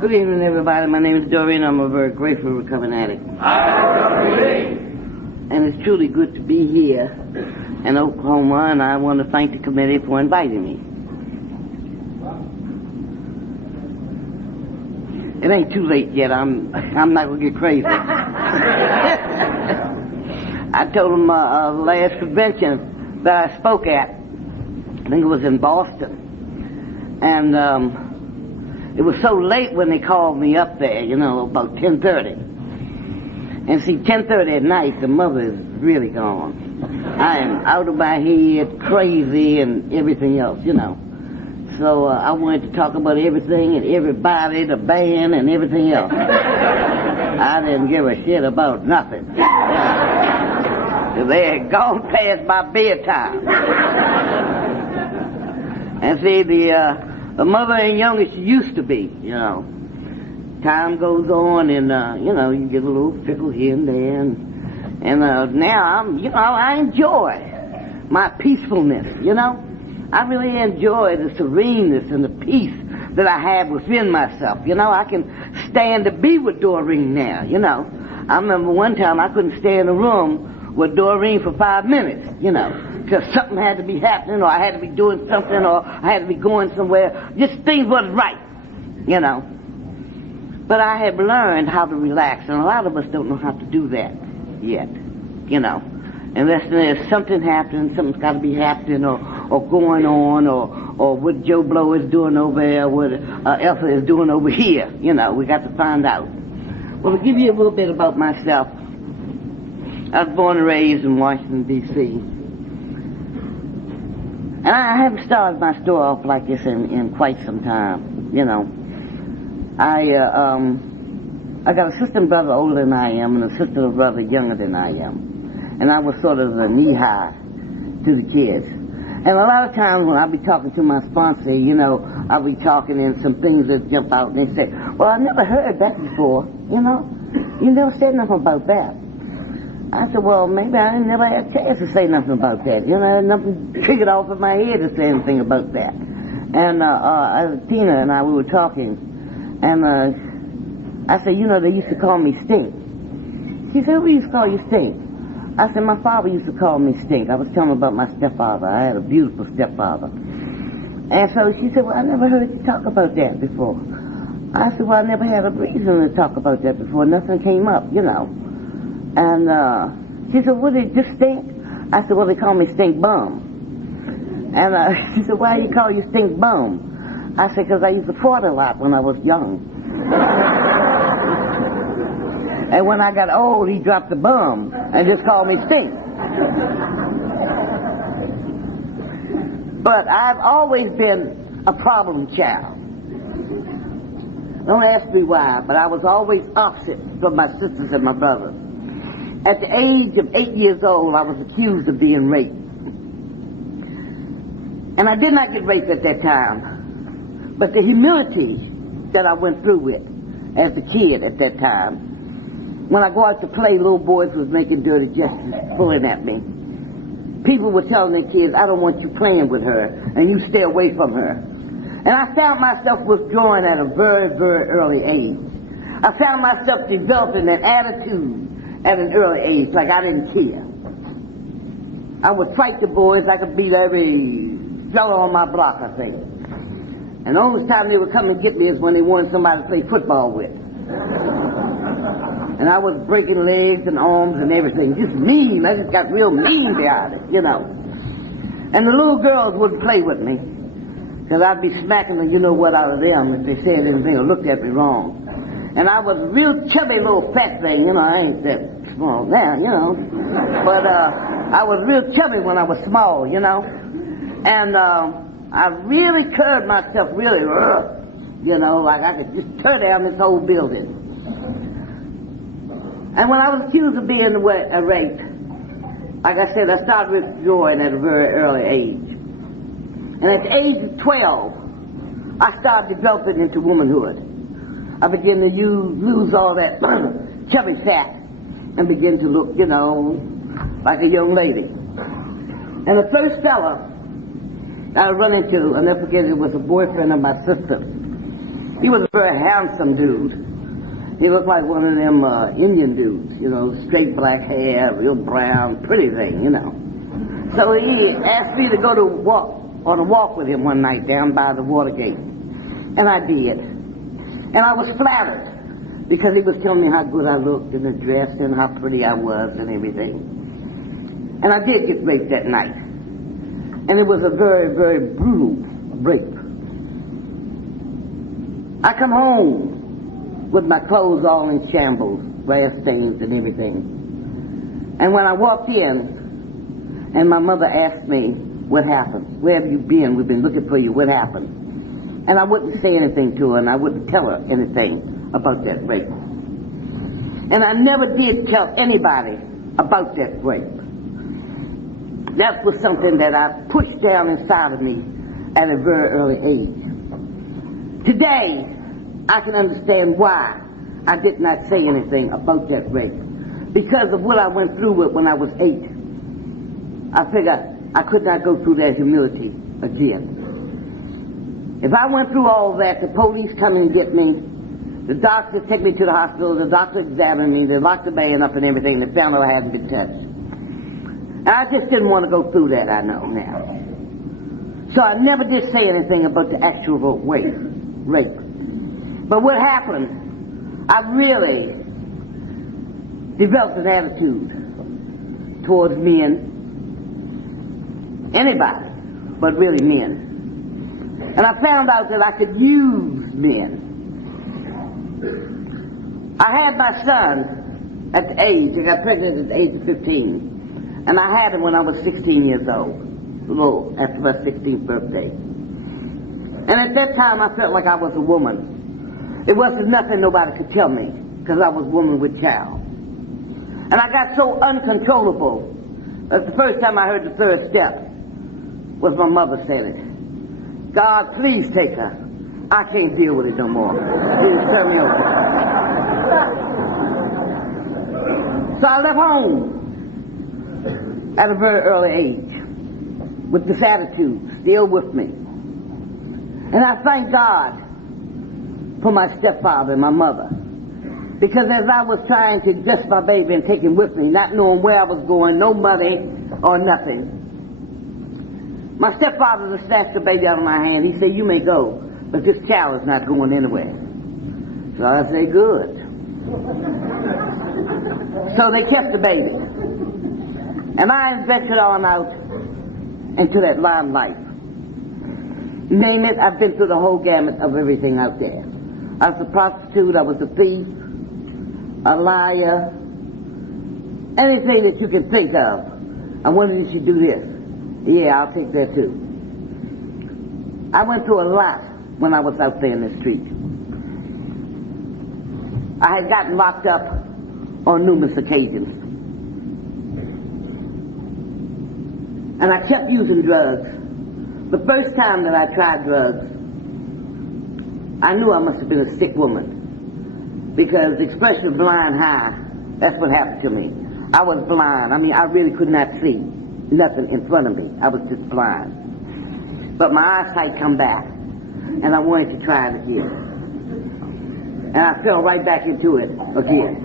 Good evening, everybody. My name is Dorine. I'm a very grateful recovering addict. And it's truly good to be here in Oklahoma, and I want to thank the committee for inviting me. It ain't too late yet. I'm not going to get crazy. I told them last convention that I spoke at, I think it was in Boston, and it was so late when they called me up there, about 10:30. And see, 10:30 at night, the mother is really gone. I am out of my head, crazy, and everything else, So I wanted to talk about everything and everybody, the band, and everything else. I didn't give a shit about nothing. They had gone past my bedtime. And see, the mother ain't young as she used to be, Time goes on, and, you get a little fickle here and there. And now I enjoy my peacefulness, I really enjoy the sereneness and the peace that I have within myself. I can stand to be with Dorine now, I remember one time I couldn't stay in a room with Dorine for 5 minutes, because something had to be happening, or I had to be doing something, or I had to be going somewhere. Just things wasn't right, But I have learned how to relax, and a lot of us don't know how to do that yet, Unless there's something happening, something's got to be happening, or going on, or what Joe Blow is doing over there, what Elsa is doing over here. We got to find out. Well, to give you a little bit about myself, I was born and raised in Washington, D.C. And I haven't started my story off like this in quite some time, I got a sister and brother older than I am, and a sister and brother younger than I am. And I was sort of the knee-high to the kids. And a lot of times when I be talking to my sponsor, I'll be talking and some things that jump out, and they say, well, I never heard that before, You never said nothing about that. I said, well, maybe I never had a chance to say nothing about that. Nothing triggered off in my head to say anything about that. And Tina and we were talking, and I said, they used to call me Stink. She said, who used to call you Stink? I said, my father used to call me Stink. I was telling her about my stepfather. I had a beautiful stepfather. And so she said, well, I never heard you talk about that before. I said, well, I never had a reason to talk about that before. Nothing came up, And she said, what, it just Stink? I said, well, they call me Stink Bum. And she said, why do you call you Stink Bum? I said, because I used to fart a lot when I was young. And when I got old, he dropped the bum and just called me Stink. But I've always been a problem child. Don't ask me why, but I was always opposite from my sisters and my brothers. At the age of 8 years old, I was accused of being raped. And I did not get raped at that time. But the humility that I went through with as a kid at that time, when I go out to play, little boys was making dirty gestures, pulling at me. People were telling their kids, I don't want you playing with her, and you stay away from her. And I found myself withdrawing at a very, very early age. I found myself developing an attitude at an early age, like I didn't care. I would fight the boys. I could beat every fellow on my block, I think. And the only time they would come and get me is when they wanted somebody to play football with. And I was breaking legs and arms and everything. Just mean. I just got real mean behind it, And the little girls wouldn't play with me, because I'd be smacking the you-know-what out of them if they said anything or looked at me wrong. And I was a real chubby little fat thing, I ain't that small now, But I was real chubby when I was small, And I really curved myself really rough, like I could just tear down this whole building. And when I was accused of being raped, like I said, I started withdrawing at a very early age. And at the age of 12, I started developing into womanhood. I began to lose all that chubby fat and begin to look, like a young lady. And the first fella I run into, I'll never forget, it was a boyfriend of my sister. He was a very handsome dude. He looked like one of them Indian dudes, you know, straight black hair, real brown, pretty thing, you know. So he asked me to go on a walk with him one night down by the Watergate. And I did. And I was flattered because he was telling me how good I looked in the dress and how pretty I was and everything. And I did get raped that night. And it was a very, very brutal rape. I come home with my clothes all in shambles, grass stains and everything. And when I walked in, and my mother asked me, what happened? Where have you been? We've been looking for you. What happened? And I wouldn't say anything to her, and I wouldn't tell her anything about that rape. And I never did tell anybody about that rape. That was something that I pushed down inside of me at a very early age. Today, I can understand why I did not say anything about that rape. Because of what I went through with when I was 8. I figured I could not go through that humility again. If I went through all that, the police come and get me, the doctors take me to the hospital, the doctor examined me, they locked the man up and everything, and they found out I hadn't been touched. And I just didn't want to go through that, I know now. So I never did say anything about the actual rape. But what happened, I really developed an attitude towards men, anybody, but really men. And I found out that I could use men. I had my son at the age, I got pregnant at the age of 15. And I had him when I was 16 years old, a little after my 16th birthday. And at that time I felt like I was a woman. It wasn't nothing nobody could tell me, because I was a woman with child. And I got so uncontrollable that the first time I heard the third step was my mother said it. God, please take her. I can't deal with it no more. Please turn me over. So I left home at a very early age with this attitude still with me. And I thank God for my stepfather and my mother. Because as I was trying to dress my baby and take him with me, not knowing where I was going, no money or nothing, my stepfather snatched the baby out of my hand. He said, you may go, but this child is not going anywhere. So I said, good. So they kept the baby. And I ventured on out into that limelight. Name it, I've been through the whole gamut of everything out there. I was a prostitute, I was a thief, a liar, anything that you can think of. I wondered if you do this. Yeah, I'll take that too. I went through a lot when I was out there in the street. I had gotten locked up on numerous occasions. And I kept using drugs. The first time that I tried drugs, I knew I must have been a sick woman. Because the expression blind high, that's what happened to me. I was blind. I mean, I really could not see nothing in front of me. I was just blind. But my eyesight come back, and I wanted to try it again. And I fell right back into it again.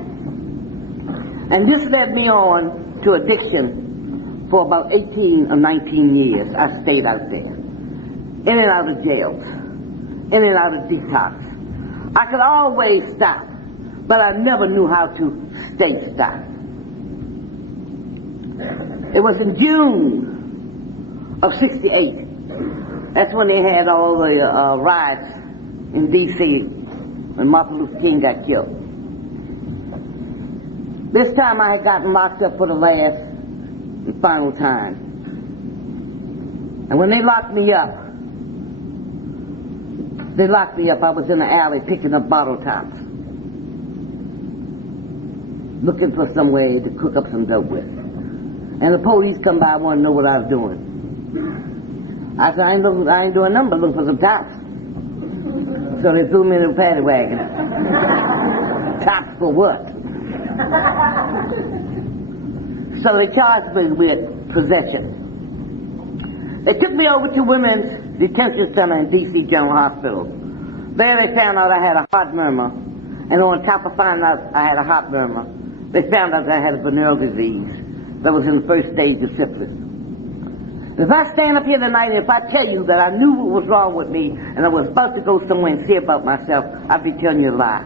And this led me on to addiction for about 18 or 19 years. I stayed out there, in and out of jails, in and out of detox. I could always stop, but I never knew how to stay stopped. It was in June of '68. That's when they had all the riots in D.C. when Martin Luther King got killed. This time I had gotten locked up for the last and final time. And when they locked me up, I was in the alley picking up bottle tops, looking for some way to cook up some dope with. And the police come by and want to know what I was doing. I said, I ain't doing nothing but looking for some tops. So they threw me in a paddy wagon. Tops for what? So they charged me with possession. They took me over to Women's Detention Center in D.C. General Hospital. There they found out I had a heart murmur. And on top of finding out I had a heart murmur, they found out that I had a venereal disease that was in the first stage of syphilis. If I stand up here tonight and if I tell you that I knew what was wrong with me and I was about to go somewhere and see about myself, I'd be telling you a lie.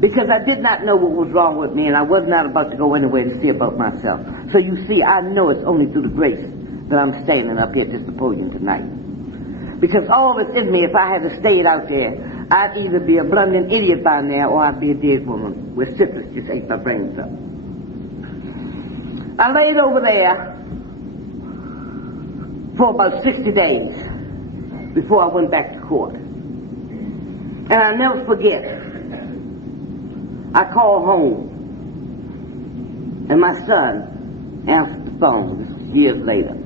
Because I did not know what was wrong with me and I was not about to go anywhere to see about myself. So you see, I know it's only through the grace that I'm standing up here at this podium tonight. Because all that's in me, if I had stayed out there, I'd either be a blundering idiot by now or I'd be a dead woman with syphilis just ate my brains up. I laid over there for about 60 days before I went back to court. And I'll never forget, I called home and my son answered the phone years later.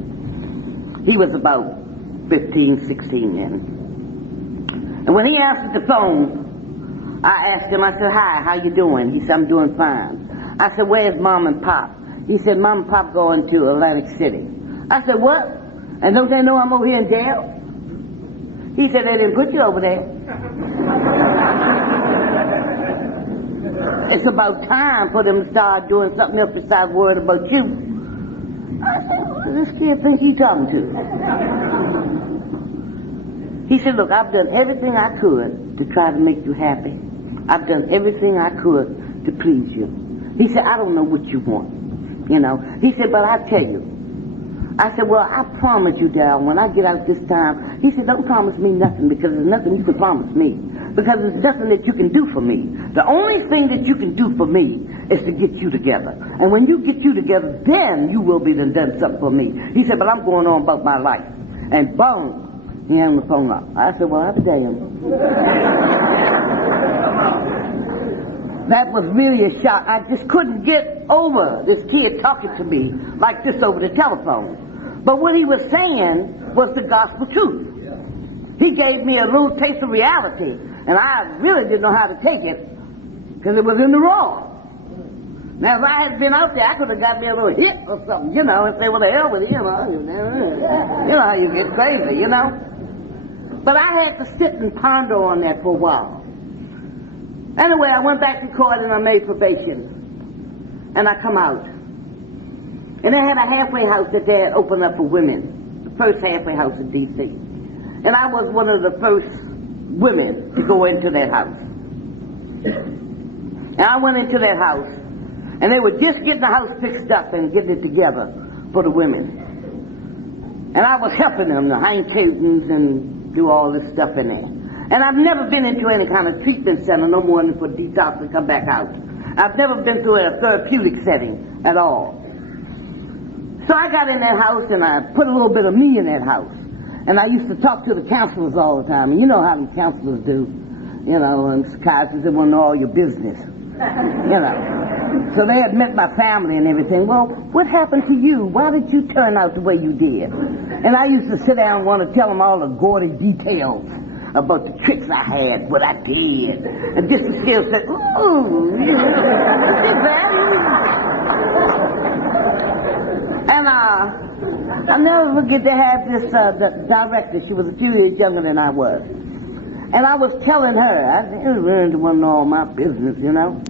He was about 15, 16 then. And when he answered the phone, I asked him, I said, hi, how you doing? He said, I'm doing fine. I said, where's Mom and Pop? He said, Mom and Pop going to Atlantic City. I said, what? And don't they know I'm over here in jail? He said, they didn't put you over there. It's about time for them to start doing something else besides worrying about you. I said, what does this kid think he's talking to? He said, look, I've done everything I could to try to make you happy. I've done everything I could to please you. He said, I don't know what you want, you know. He said, but I'll tell you. I said, well, I promise you, Darryl, when I get out this time. He said, don't promise me nothing because there's nothing you can promise me. Because there's nothing that you can do for me. The only thing that you can do for me is to get you together. And when you get you together, then you will be done something for me. He said, but I'm going on about my life. And boom. He hung the phone up. I said, well, I'll be damned. That was really a shock. I just couldn't get over this kid talking to me like this over the telephone. But what he was saying was the gospel truth. He gave me a little taste of reality, and I really didn't know how to take it because it was in the raw. Now, if I had been out there, I could have got me a little hit or something, you know, and say, well, the hell with it, you know. You know how you get crazy, you know. But I had to sit and ponder on that for a while. Anyway, I went back to court and I made probation. And I come out. And they had a halfway house that they had opened up for women. The first halfway house in D.C. And I was one of the first women to go into that house. And I went into that house. And they were just getting the house fixed up and getting it together for the women. And I was helping them to hang curtains and do all this stuff in there. And I've never been into any kind of treatment center, no more than for detox and come back out. I've never been through a therapeutic setting at all. So I got in that house and I put a little bit of me in that house. And I used to talk to the counselors all the time. And you know how the counselors do. You know, and psychiatrists, they want to know all your business. You know. So they had met my family and everything. Well, what happened to you? Why did you turn out the way you did? And I used to sit down and want to tell them all the gaudy details about the tricks I had, what I did. And just to still say, ooh, and I'll never forget to have this the director. She was a few years younger than I was. And I was telling her, I really want to know all my business, you know.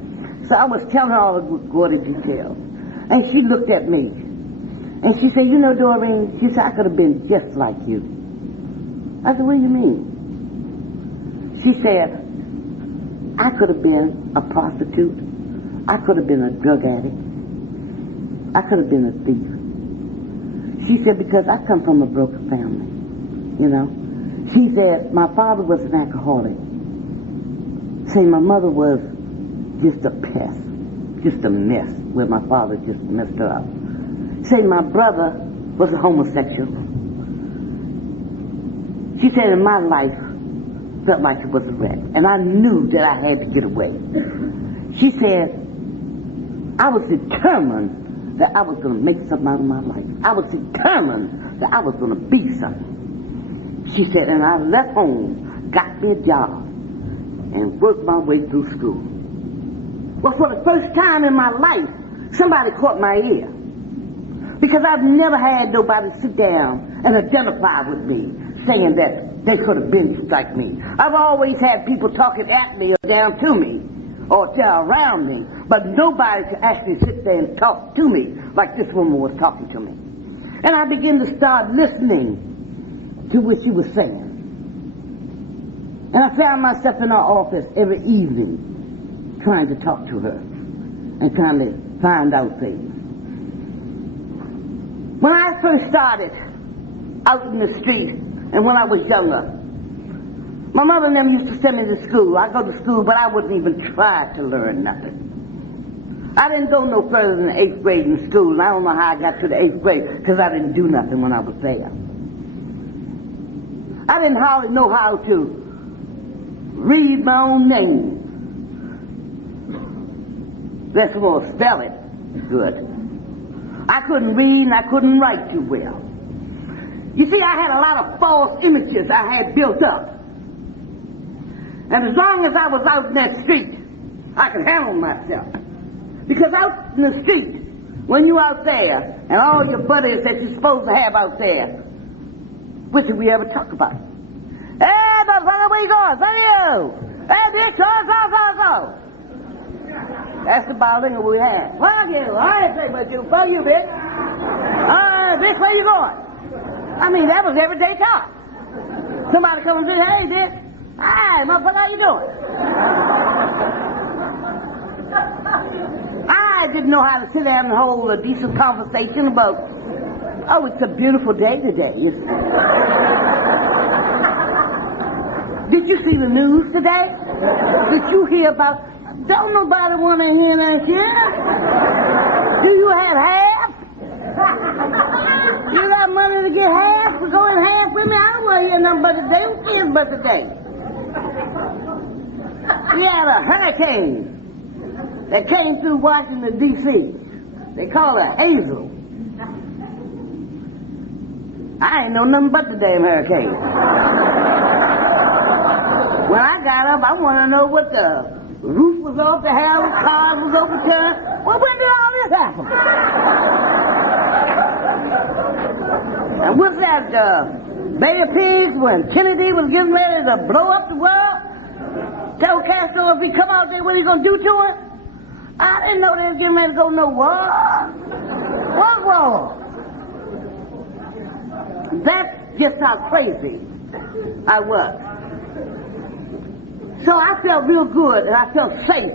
So I was telling her all the gaudy details. And she looked at me. And she said, you know, Dorine, she said, I could have been just like you. I said, what do you mean? She said, I could have been a prostitute. I could have been a drug addict. I could have been a thief. She said, because I come from a broken family, you know. She said, my father was an alcoholic. Say, my mother was just a pest, just a mess, where my father just messed her up. Say, my brother was a homosexual. She said, in my life, felt like it was a wreck. And I knew that I had to get away. She said, I was determined that I was going to make something out of my life. I was determined that I was going to be something. She said, and I left home, got me a job, and worked my way through school. Well, for the first time in my life, somebody caught my ear. Because I've never had nobody sit down and identify with me, saying that they could have been just like me. I've always had people talking at me or down to me or around me, but nobody could actually sit there and talk to me like this woman was talking to me. And I began to start listening to what she was saying. And I found myself in her office every evening trying to talk to her and trying to find out things. When I first started out in the street and when I was younger, my mother and them used to send me to school. I go to school, but I wouldn't even try to learn nothing. I didn't go no further than the 8th grade in school, and I don't know how I got to the 8th grade because I didn't do nothing when I was there. I didn't hardly know how to read my own name. That's more spell it good. I couldn't read and I couldn't write too well. You see, I had a lot of false images I had built up. And as long as I was out in that street, I could handle myself. Because out in the street, when you're out there, and all your buddies that you're supposed to have out there, what did we ever talk about? Hey, motherfucker, where you going? Where are you? Hey, bitch, so. That's the bowling we had. Fuck you. I ain't saying about you. Fuck you, bitch. Bitch, where you going? I mean, that was everyday talk. Somebody comes in, hey, bitch. Hi, motherfucker, how you doing? I didn't know how to sit down and hold a decent conversation about, oh, it's a beautiful day today. Did you see the news today? Did you hear about, don't nobody want to hear that shit? Do you have half? You got money to get half? To go in half with me? I don't want to hear nothing but today. Who cares but today? We had a hurricane that came through Washington, D.C. They call it Hazel. I ain't know nothing but the damn hurricane. When I got up, I want to know what the roof was off the house, cars was overturned. Well, when did all this happen? And what's that, Bay of Pigs when Kennedy was getting ready to blow up the world? Tell Castro if he come out there, what he gonna do to it? I didn't know they was getting ready to go no war. What war? That's just how crazy I was. So I felt real good and I felt safe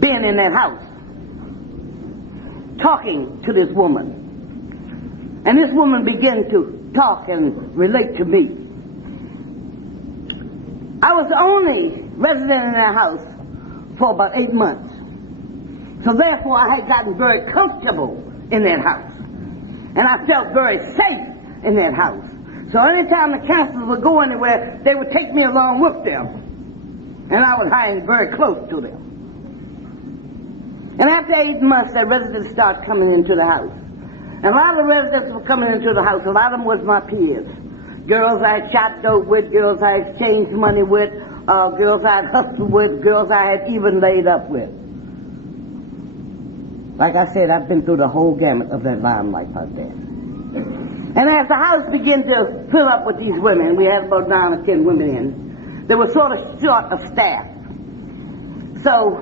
being in that house, talking to this woman. And this woman began to talk and relate to me. I was the only resident in that house for about 8 months. So therefore I had gotten very comfortable in that house. And I felt very safe in that house. So anytime the counselors would go anywhere, they would take me along with them. And I was hanging very close to them. And after 8 months, the residents started coming into the house. And a lot of the residents were coming into the house. A lot of them was my peers. Girls I had shot dope with, girls I had exchanged money with, girls I had hustled with, girls I had even laid up with. Like I said, I've been through the whole gamut of that limelight out there. And as the house began to fill up with these women, we had about 9 or 10 women in, they were sort of short of staff. So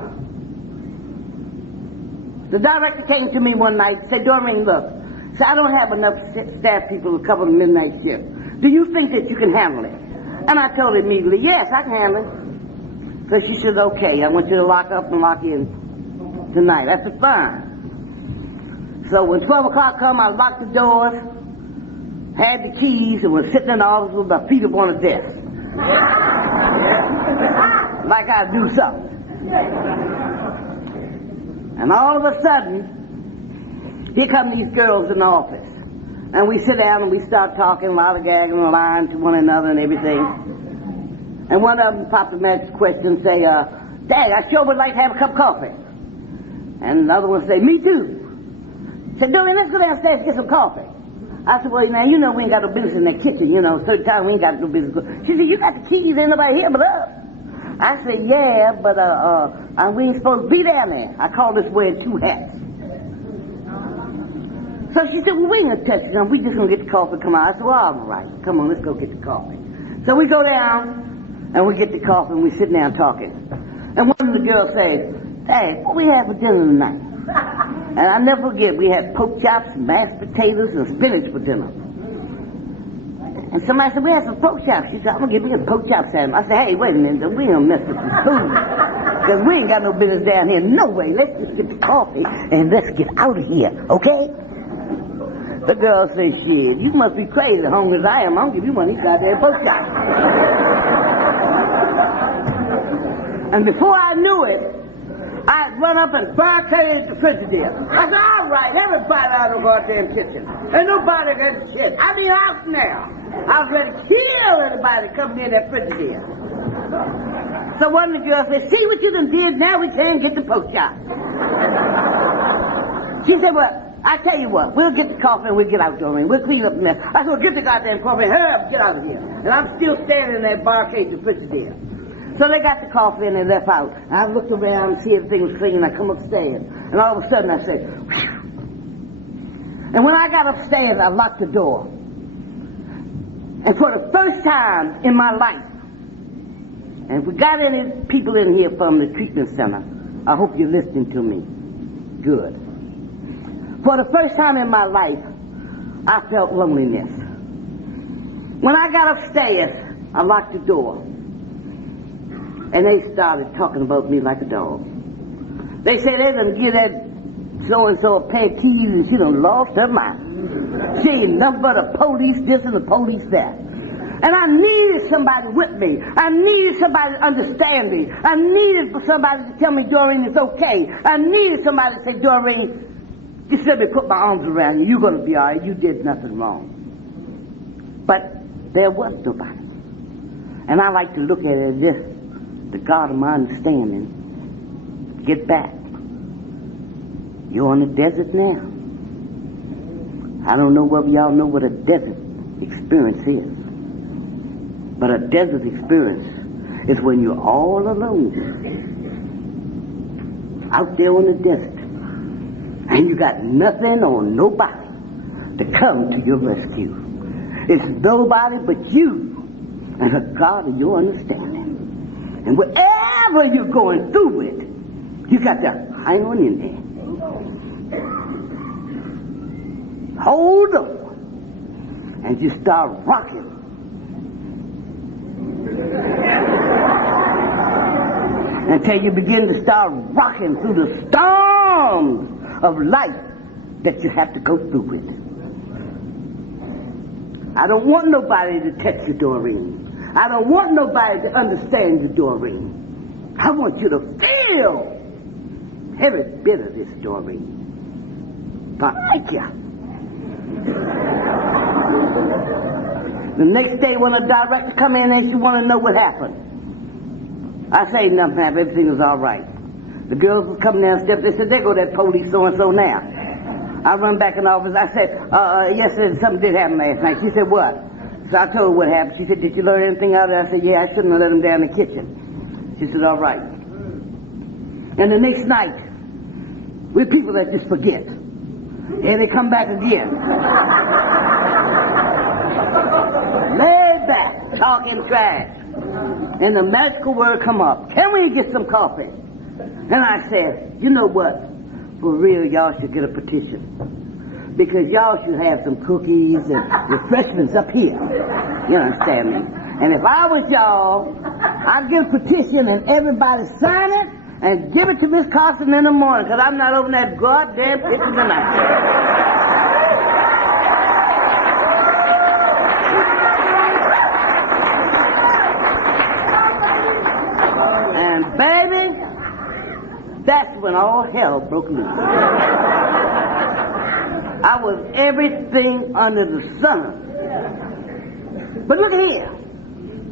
the director came to me one night and said, Dorine, look, so I don't have enough staff people to cover the midnight shift. Do you think that you can handle it? And I told her immediately, yes, I can handle it. So she said, okay, I want you to lock up and lock in tonight. I said, fine. So when 12 o'clock come, I locked the doors, had the keys, and was sitting in the office with my feet up on the desk. Like I do something. And all of a sudden, here come these girls in the office. And we sit down and we start talking, a lot of gagging and lying to one another and everything. And one of them popped the next question and say, Dad, I sure would like to have a cup of coffee. And another one say, me too. Said, Dorine, let's go downstairs and get some coffee. I said, well, now, you know we ain't got no business in that kitchen, you know. Certain time we ain't got no business. She said, you got the keys, ain't nobody here but us. I said, yeah, but we ain't supposed to be down there. I call this wearing 2 hats. So she said, well, we ain't gonna touch it. We just gonna get the coffee, come on. I said, well, all right. Come on, let's go get the coffee. So we go down, and we get the coffee, and we sit down talking. And one of the girls says, "Hey, what we have for dinner tonight?" And I never forget, we had pork chops, and mashed potatoes, and spinach for dinner. And somebody said, "We had some pork chops." She said, "I'm going to give you a pork chop sandwich." I said, "Hey, wait a minute, we don't mess with the food. Because we ain't got no business down here. No way. Let's just get the coffee, and let's get out of here, okay?" The girl says, "Shit, you must be crazy, hungry as I am. I'm going to give you one of these goddamn pork chops." And before I knew it, I'd run up and barricaded the refrigerator. I said, "All right, everybody out of the goddamn kitchen. Ain't nobody got shit. I be out now." I was ready to kill anybody that come near that refrigerator. So one of the girls said, "See what you done did? Now we can't get the pork chop." She said, "Well, I tell you what, we'll get the coffee and we'll get out, Dorine. We'll clean up the mess." I said, "Well, get the goddamn coffee and hurry up and get out of here." And I'm still standing in that barricade the refrigerator. So they got the coffee and they left out. And I looked around and see everything was clean. I come upstairs. And all of a sudden I said, "Whew." And when I got upstairs, I locked the door. And for the first time in my life, and if we got any people in here from the treatment center, I hope you're listening to me. Good. For the first time in my life, I felt loneliness. When I got upstairs, I locked the door. And they started talking about me like a dog. They said they're going to give that so-and-so a pair of keys and she done lost her mind. She ain't nothing but a police this and a police that. And I needed somebody with me. I needed somebody to understand me. I needed for somebody to tell me, "Dorine, it's okay." I needed somebody to say, "Dorine, just let me put my arms around you. You're going to be all right. You did nothing wrong." But there was nobody. And I like to look at it as this, the God of my understanding. Get back. You're on the desert now. I don't know whether y'all know what a desert experience is. But a desert experience is when you're all alone. Out there on the desert. And you got nothing or nobody to come to your rescue. It's nobody but you and a God of your understanding. And wherever you're going through it, you got to hang on in there. Hold on. And just start rocking. Until you begin to start rocking through the storms of life that you have to go through with. I don't want nobody to touch you, Dorine. I don't want nobody to understand you, Dorine. I want you to feel every bit of this, Dorine. I like you. The next day when a director come in and she want to know what happened, I say nothing happened, everything was all right. The girls was coming downstairs, they said, "There go that police so-and-so now." I run back in the office, I said, "Yes, sir, something did happen last night." She said, "What?" So I told her what happened. She said, "Did you learn anything out of it?" I said, "Yeah, I shouldn't have let him down in the kitchen." She said, "All right." And the next night, we're people that just forget. And they come back again. Laid back, talking trash. And the magical word come up, "Can we get some coffee?" And I said, "You know what? For real, y'all should get a petition. Because y'all should have some cookies and refreshments up here." You understand me? And if I was y'all, I'd get a petition and everybody sign it and give it to Miss Carson in the morning, because I'm not opening that goddamn kitchen tonight. And baby, that's when all hell broke loose. I was everything under the sun. But look here.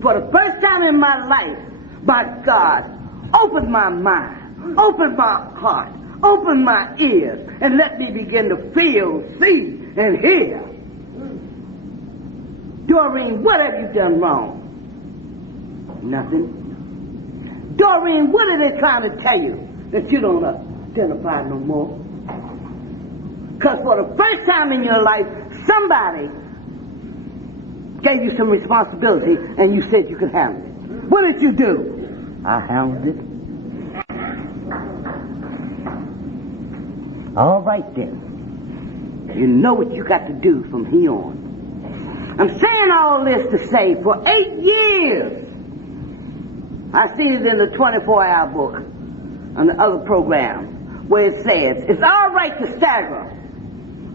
For the first time in my life, my God opened my mind, opened my heart, opened my ears, and let me begin to feel, see, and hear. Dorine, what have you done wrong? Nothing. Dorine, what are they trying to tell you that you don't identify no more? Because for the first time in your life, somebody gave you some responsibility, and you said you could handle it. What did you do? I handled it. All right then. You know what you got to do from here on. I'm saying all this to say for 8 years, I seen it in the 24-hour book on the other program where it says it's all right to stagger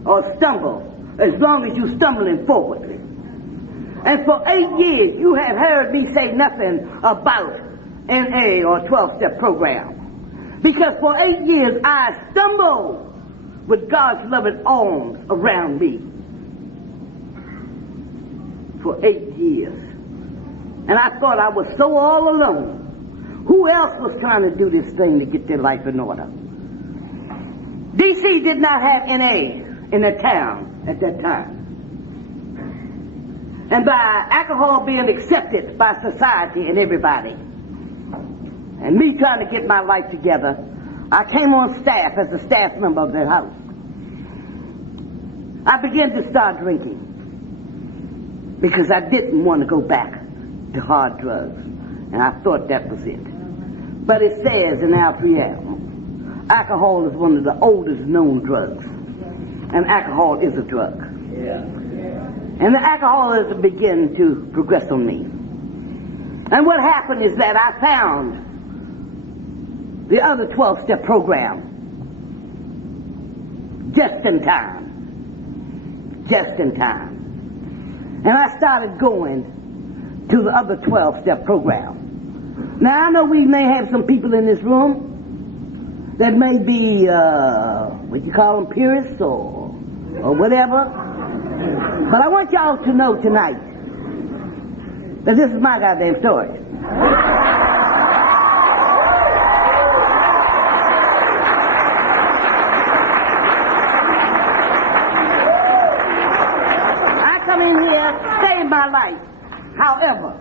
or stumble as long as you're stumbling forward. And for 8 years, you have heard me say nothing about NA or 12-step program. Because for 8 years, I stumbled with God's loving arms around me. For 8 years. And I thought I was so all alone. Who else was trying to do this thing to get their life in order? D.C. did not have NA in the town at that time. And by alcohol being accepted by society and everybody, and me trying to get my life together, I came on staff as a staff member of that house. I began to start drinking because I didn't want to go back to hard drugs, and I thought that was it. But it says in our preamble, alcohol is one of the oldest known drugs, and alcohol is a drug. Yeah. And the alcoholism began to progress on me. And what happened is that I found the other 12-step program just in time. Just in time. And I started going to the other 12-step program. Now, I know we may have some people in this room that may be, what you call them, purists or whatever. But I want y'all to know tonight that this is my goddamn story. I come in here, saved my life. However,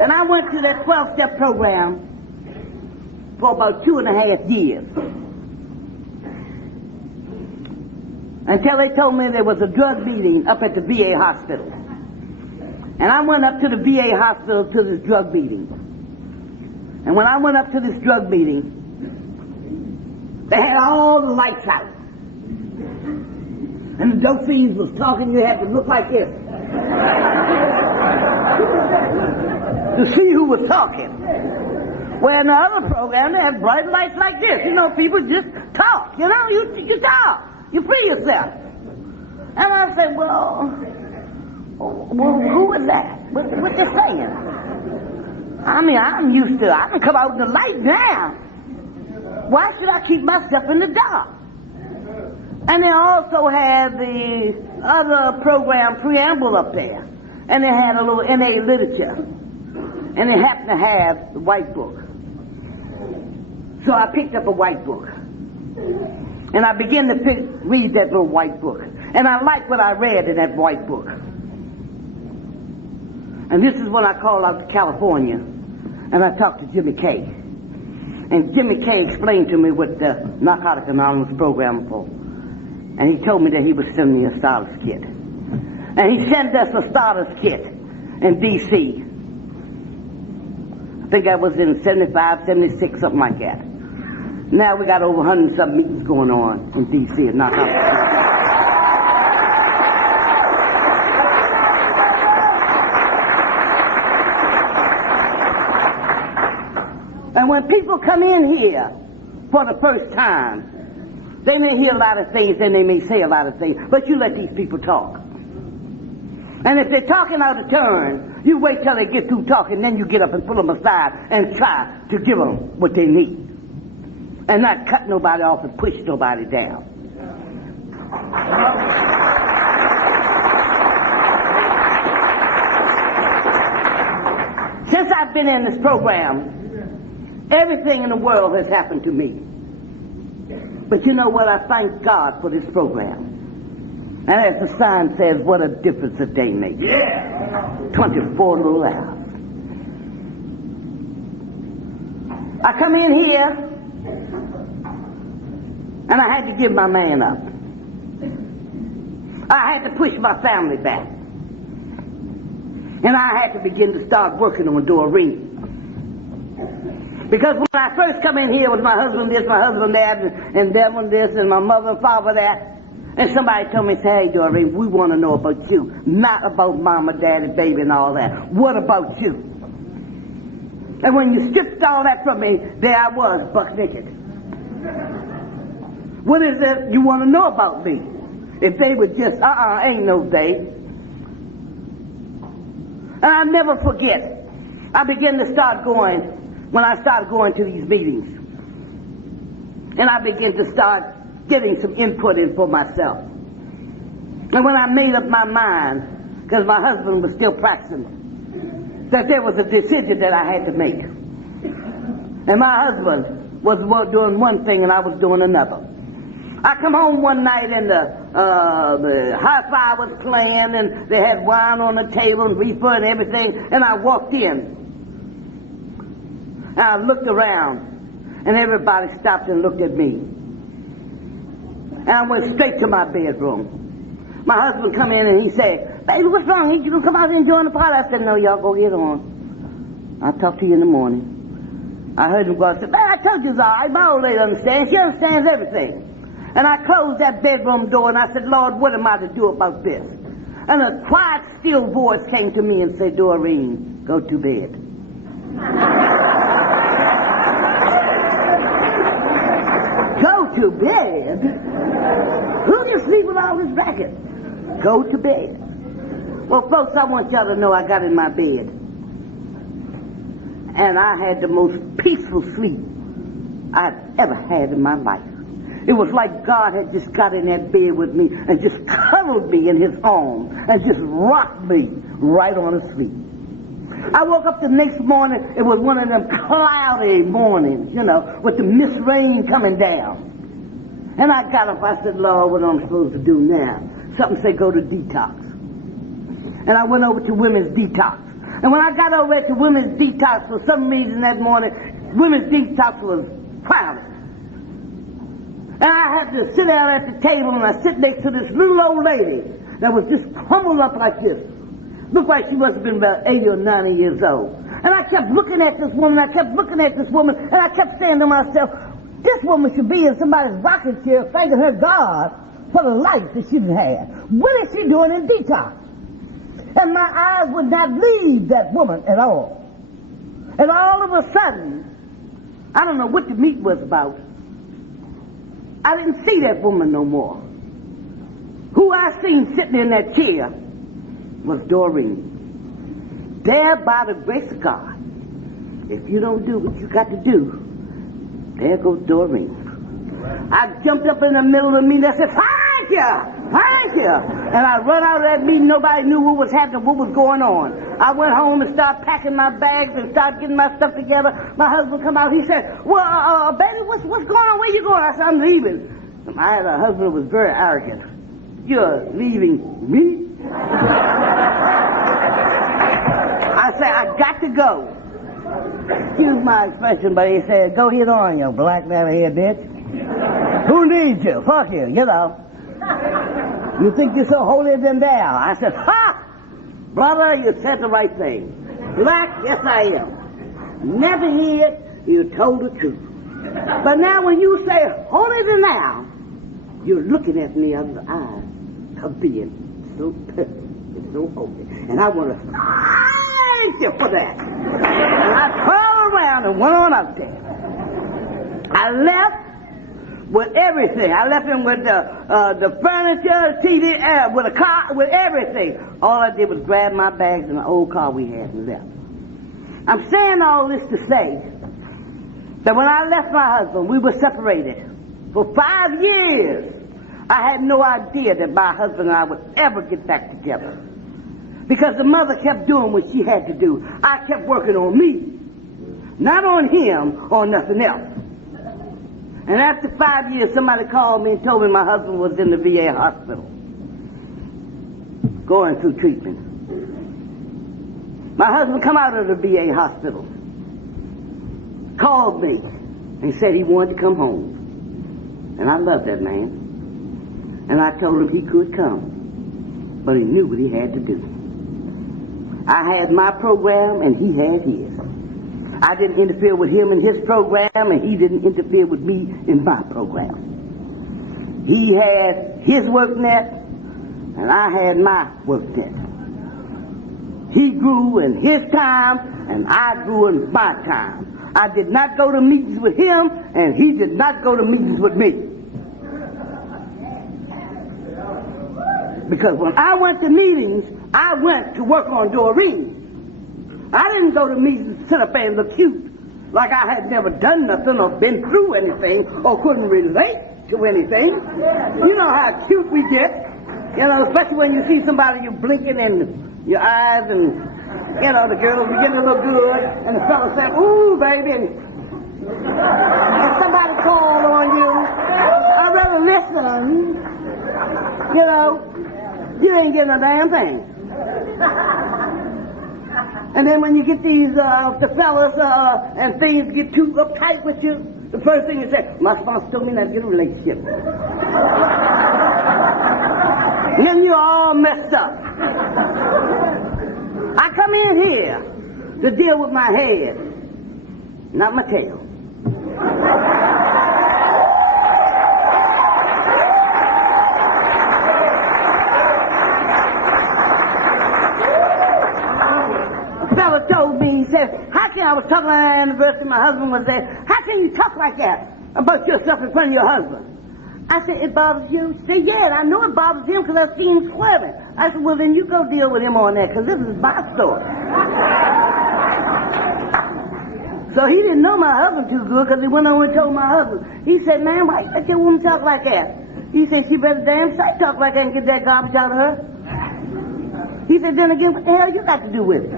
and I went to that 12-step program for about 2.5 years. Until they told me there was a drug meeting up at the VA hospital. And I went up to the VA hospital to this drug meeting. And when I went up to this drug meeting, they had all the lights out. And the dope fiends was talking, you had to look like this to see who was talking. Where in the other program, they had bright lights like this. You know, people just talk. You know, you talk. You free yourself. And I said, well, who is that? What you saying? I mean, I'm used to, I can come out in the light now. Why should I keep myself in the dark? And they also had the other program preamble up there. And they had a little NA literature. And they happened to have the white book. So I picked up a white book. And I began to read that little white book. And I liked what I read in that white book. And this is when I called out to California. And I talked to Jimmy K. And Jimmy K explained to me what the Narcotics Anonymous program was for. And he told me that he would send me a starter's kit. And he sent us a starter's kit in D.C. I think I was in 75, 76, something like that. Now we got over 100-something meetings going on in D.C. and Narcotics. And when people come in here for the first time, they may hear a lot of things and they may say a lot of things, but you let these people talk. And if they're talking out of turn, you wait till they get through talking, then you get up and pull them aside and try to give them what they need. And not cut nobody off and push nobody down. Since I've been in this program, everything in the world has happened to me. But you know what? I thank God for this program. And as the sign says, what a difference a day makes. Yeah. 24 little hours. I come in here, and I had to give my man up. I had to push my family back. And I had to begin to start working on Dorine. Because when I first come in here with my husband this, my husband that, and them and this, and my mother and father that, and somebody told me, say, hey, Dorine, we want to know about you, not about mama, daddy, baby, and all that. What about you? And when you stripped all that from me, there I was, buck naked. What is it you want to know about me? If they would just, ain't no they. And I'll never forget, I began to start going, when I started going to these meetings. And I began to start getting some input in for myself. And when I made up my mind, because my husband was still practicing, that there was a decision that I had to make. And my husband was doing one thing and I was doing another. I come home one night and the hi-fi was playing and they had wine on the table and reefer and everything, and I walked in. And I looked around and everybody stopped and looked at me. And I went straight to my bedroom. My husband come in and he said, baby, what's wrong? Ain't you gonna come out here and join the party? I said, no, y'all go get on. I'll talk to you in the morning. I heard him go and say, man, I told you it's all right. My old lady understands. She understands everything. And I closed that bedroom door and I said, Lord, what am I to do about this? And a quiet, still voice came to me and said, Dorine, go to bed. Go to bed? Who can sleep with all this racket? Go to bed. Well, folks, I want y'all to know I got in my bed. And I had the most peaceful sleep I've ever had in my life. It was like God had just got in that bed with me and just cuddled me in his arms and just rocked me right on to sleep. I woke up the next morning, it was one of them cloudy mornings, you know, with the mist rain coming down. And I got up, I said, Lord, what am I supposed to do now? Something said go to detox. And I went over to women's detox. And when I got over to women's detox, for some reason that morning, women's detox was crowded. And I had to sit down at the table and I sit next to this little old lady that was just crumpled up like this. Looked like she must have been about 80 or 90 years old. And I kept looking at this woman, and I kept saying to myself, this woman should be in somebody's rocking chair thanking her God for the life that she had. What is she doing in detox? And my eyes would not leave that woman at all. And all of a sudden, I don't know what the meeting was about, I didn't see that woman no more. Who I seen sitting in that chair was Dorine. There by the grace of God. If you don't do what you got to do, there goes Dorine. I jumped up in the middle of the meeting and I said, thank you. And I run out of that meeting, nobody knew what was happening, what was going on. I went home and started packing my bags and started getting my stuff together. My husband come out, he said, well, baby, what's going on? Where you going? I said, I'm leaving. I had a husband who was very arrogant. You're leaving me? I said, I got to go. Excuse my expression, but he said, go hit on, you black leather-haired bitch. Who needs you? Fuck you, you know. You think you're so holier than thou? I said, ha! Brother, you said the right thing. Black, yes I am. Never hid, you told the truth. But now when you say holier than thou, you're looking at me out of the eyes of being so perfect and so holy. And I want to thank you for that. And I turned around and went on out there. I left with everything. I left him with the furniture, TV, with a car, with everything. All I did was grab my bags in the old car we had and left. I'm saying all this to say that when I left my husband, we were separated for 5 years. I had no idea that my husband and I would ever get back together. Because the mother kept doing what she had to do. I kept working on me, not on him or nothing else. And after 5 years, somebody called me and told me my husband was in the VA hospital, going through treatment. My husband come out of the VA hospital, called me, and said he wanted to come home. And I love that man. And I told him he could come, but he knew what he had to do. I had my program and he had his. I didn't interfere with him in his program and he didn't interfere with me in my program. He had his work net and I had my work net. He grew in his time and I grew in my time. I did not go to meetings with him and he did not go to meetings with me. Because when I went to meetings, I went to work on Dorine. I didn't go to meetings to sit up and look cute like I had never done nothing or been through anything or couldn't relate to anything. You know how cute we get. You know, especially when you see somebody, you're blinking in your eyes and, you know, the girls begin to look good and the fellas say, ooh, baby, and somebody called on you. I'd rather listen. You know, you ain't getting a damn thing. And then when you get these, the fellas, and things get too uptight with you, the first thing you say, my sponsor told me not to get a relationship. And then you're all messed up. I come in here to deal with my head, not my tail. A fella told me, he said, how can I was talking at an anniversary, my husband was there, how can you talk like that about yourself in front of your husband? I said, it bothers you? She said, yeah, I know it bothers him because I've seen him swerving. I said, well, then you go deal with him on that because this is my story. So he didn't know my husband too good because he went on and told my husband. He said, man, why you let your woman talk like that? He said, she better damn sight talk like that and get that garbage out of her. He said, then again, what the hell you got to do with it?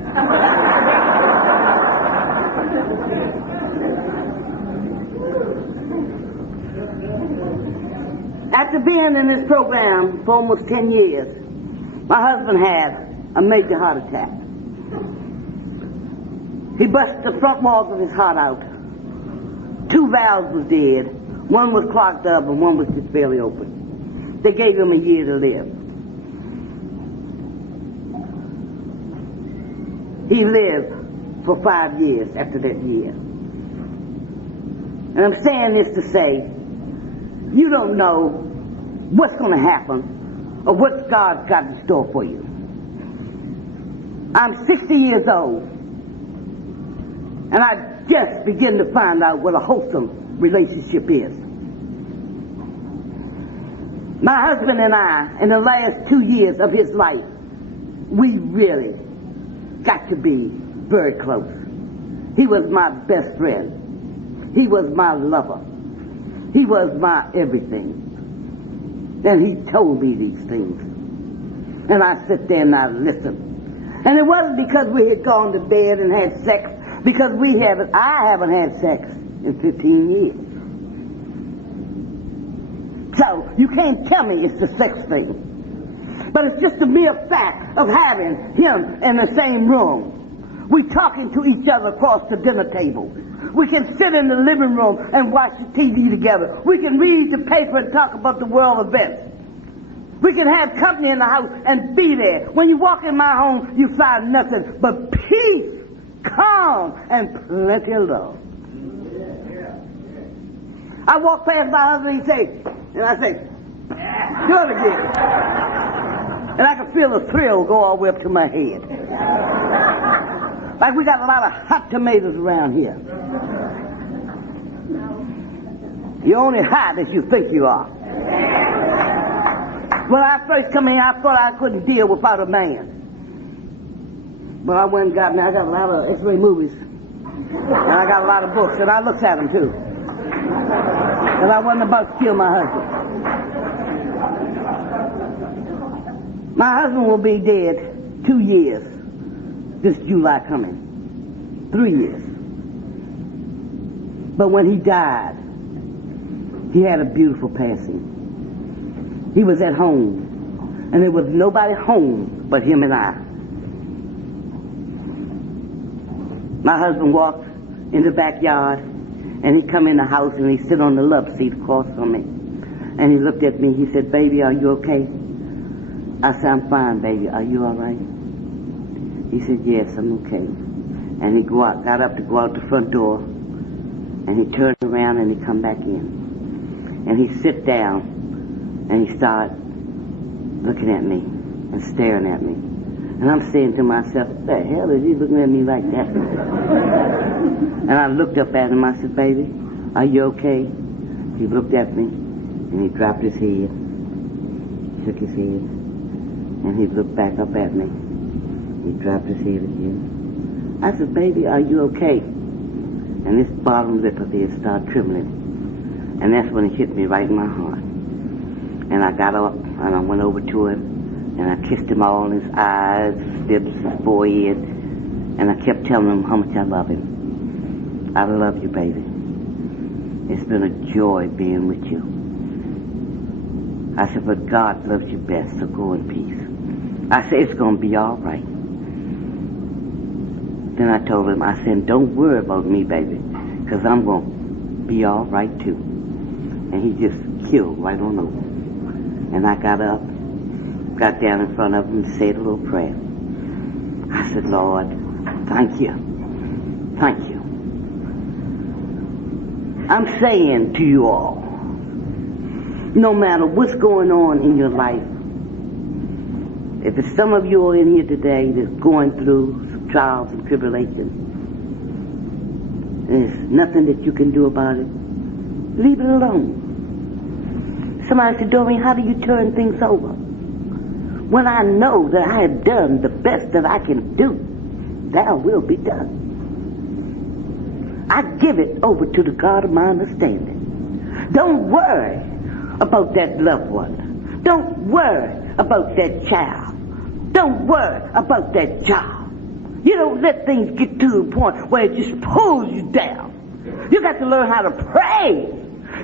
After being in this program for almost 10 years, my husband had a major heart attack. He busted the front walls of his heart out. 2 valves was dead. One was clogged up and one was just barely open. They gave him a year to live. He lived for 5 years after that year. And I'm saying this to say, you don't know what's going to happen or what God's got in store for you. I'm 60 years old, and I just begin to find out what a wholesome relationship is. My husband and I, in the last 2 years of his life, we really got to be very close. He was my best friend. He was my lover. He was my everything. And he told me these things. And I sit there and I listen. And it wasn't because we had gone to bed and had sex, because I haven't had sex in 15 years. So you can't tell me it's the sex thing. But it's just the mere fact of having him in the same room. We talking to each other across the dinner table. We can sit in the living room and watch the TV together. We can read the paper and talk about the world events. We can have company in the house and be there. When you walk in my home, you find nothing but peace, calm, and plenty of love. I walk past my husband and I say, do it again. And I can feel the thrill go all the way up to my head. Like we got a lot of hot tomatoes around here. You're only hot as you think you are. When I first come here, I thought I couldn't deal without a man. But I went and got me. I got a lot of X-ray movies. And I got a lot of books, and I looked at them too. And I wasn't about to kill my husband. My husband will be dead 2 years this July coming. 3 years. But when he died, he had a beautiful passing. He was at home, and there was nobody home but him and I. My husband walked in the backyard, and he come in the house, and he sit on the love seat across from me. And he looked at me, he said, "Baby, are you okay?" I said, "I'm fine, baby. Are you all right?" He said, yes, I'm okay. And he got up to go out the front door, and he turned around and he come back in. And he sit down, and he started looking at me and staring at me. And I'm saying to myself, what the hell is he looking at me like that? And I looked up at him, I said, baby, are you okay? He looked at me, and he dropped his head, shook his head, and he looked back up at me. He dropped his head again. I said, baby, are you okay? And this bottom lip of his started trembling. And that's when it hit me right in my heart. And I got up, and I went over to him, and I kissed him all in his eyes, lips, his forehead, and I kept telling him how much I love him. I love you, baby. It's been a joy being with you. I said, but God loves you best, so go in peace. I said, it's going to be all right. Then I told him, I said, don't worry about me, baby, because I'm going to be all right, too. And he just killed right on over. And I got up, got down in front of him and said a little prayer. I said, Lord, thank you. Thank you. I'm saying to you all, no matter what's going on in your life, if it's some of you are in here today that's going through some trials and tribulations, there's nothing that you can do about it, leave it alone. Somebody said, Dorine, how do you turn things over? When I know that I have done the best that I can do, that will be done. I give it over to the God of my understanding. Don't worry about that loved one. Don't worry about that child. Don't worry about that job. You don't let things get to the point where it just pulls you down. You got to learn how to pray.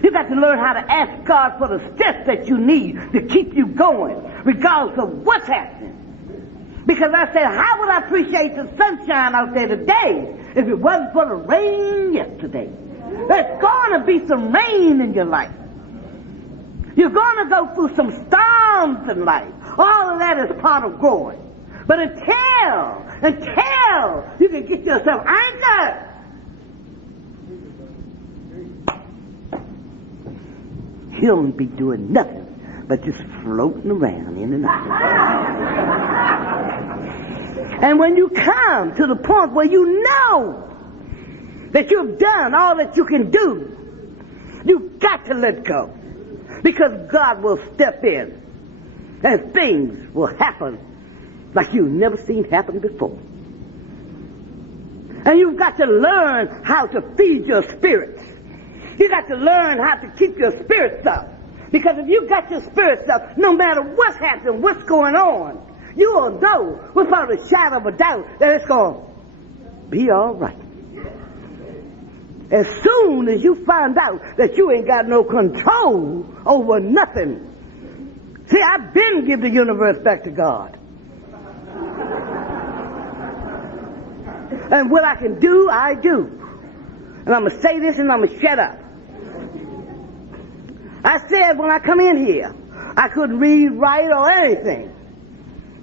You got to learn how to ask God for the steps that you need to keep you going, regardless of what's happening. Because I said, how would I appreciate the sunshine out there today if it wasn't for the rain yesterday? There's going to be some rain in your life. You're going to go through some storms in life. All of that is part of growing. But until you can get yourself anchored, you don't be doing nothing but just floating around in and out. And when you come to the point where you know that you've done all that you can do, you've got to let go. Because God will step in and things will happen like you've never seen happen before. And you've got to learn how to feed your spirits. You got to learn how to keep your spirits up. Because if you got your spirits up, no matter what's happening, what's going on, you will know without a shadow of a doubt that it's going to be all right. As soon as you find out that you ain't got no control over nothing. See, I've been give the universe back to God. And what I can do, I do. And I'm going to say this and I'm going to shut up. I said when I come in here, I couldn't read, write, or anything.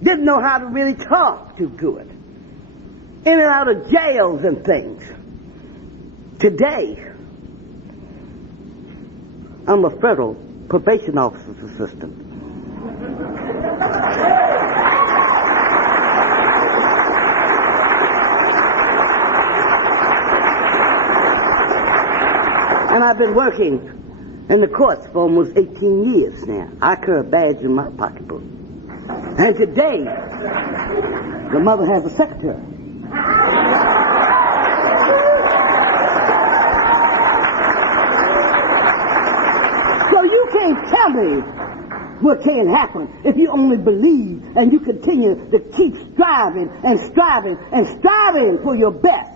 Didn't know how to really talk too good. In and out of jails and things. Today, I'm a federal probation officer's assistant. And I've been working in the courts for almost 18 years now. I carry a badge in my pocketbook. And today, the mother has a secretary. So you can't tell me what can't happen if you only believe and you continue to keep striving and striving and striving for your best.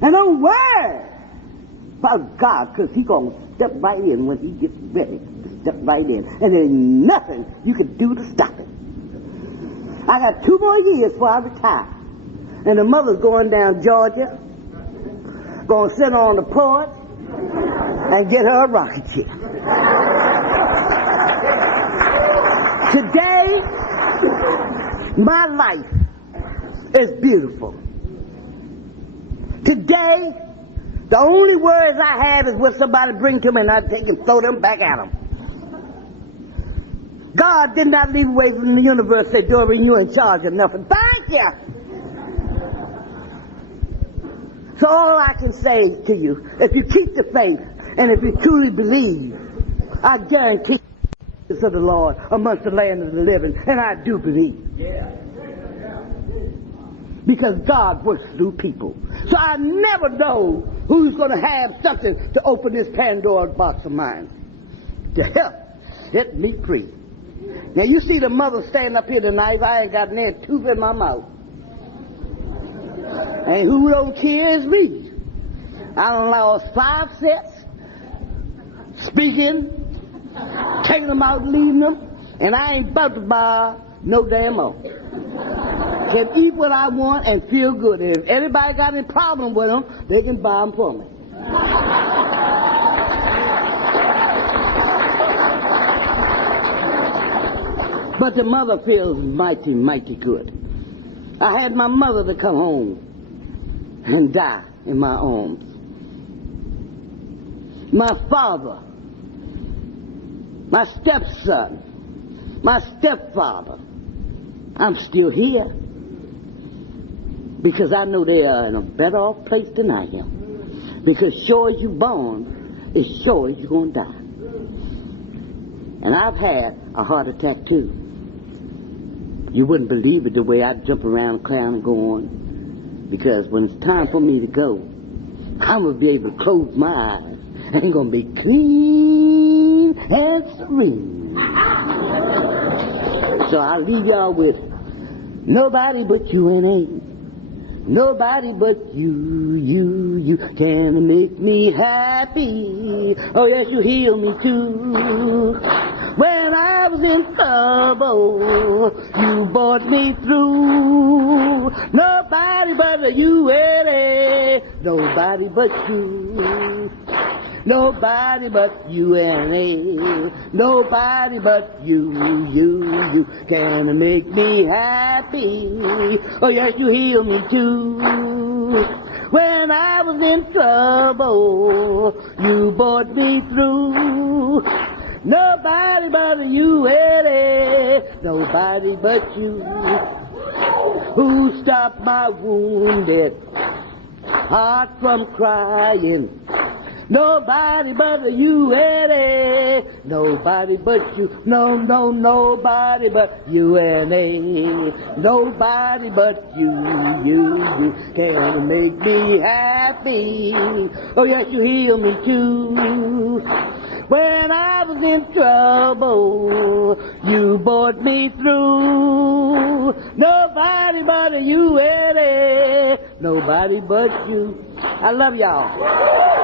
And don't worry about God, because He's going to step right in when He gets ready to step right in. And there's nothing you can do to stop it. I got 2 more years before I retire. And the mother's going down Georgia, going to sit on the porch and get her a rocket ship. Today, my life is beautiful. Today, the only words I have is what somebody bring to me and I take and throw them back at them. God did not leave away from the universe and say, Dorine, you're in charge of nothing. Thank you. So all I can say to you, if you keep the faith and if you truly believe, I guarantee the of the Lord amongst the land of the living, and I do believe. Because God works through people. So I never know who's going to have something to open this Pandora's box of mine to help set me free. Now you see the mother standing up here tonight. I ain't got any tooth in my mouth. And who don't care is me. I done lost 5 sets, speaking, taking them out, leaving them, and I ain't about to buy no damn more. Can eat what I want and feel good. And if anybody got any problem with them, they can buy them for me. But the mother feels mighty, mighty good. I had my mother to come home and die in my arms. My father, my stepson, my stepfather, I'm still here because I know they are in a better off place than I am. Because sure as you're born, it's sure as you're going to die. And I've had a heart attack too. You wouldn't believe it the way I jump around, clown, and go on. Because when it's time for me to go, I'm going to be able to close my eyes. I'm going to be clean and serene. So I'll leave y'all with nobody but you and ain't. Nobody but you can make me happy. Oh yes, you heal me too. When I was in trouble, you brought me through. Nobody but you, Eddie. Nobody but you. Nobody but you and me. Nobody but you can make me happy. Oh yes, you heal me too. When I was in trouble, you brought me through. Nobody but you, Eddie. Nobody but you. Who stopped my wounded heart from crying. Nobody but you, Eddie. Nobody but you. No, nobody but you and me. Nobody but you can make me happy. Oh yes, you heal me too. When I was in trouble, you brought me through. Nobody but you, Eddie. Nobody but you. I love y'all.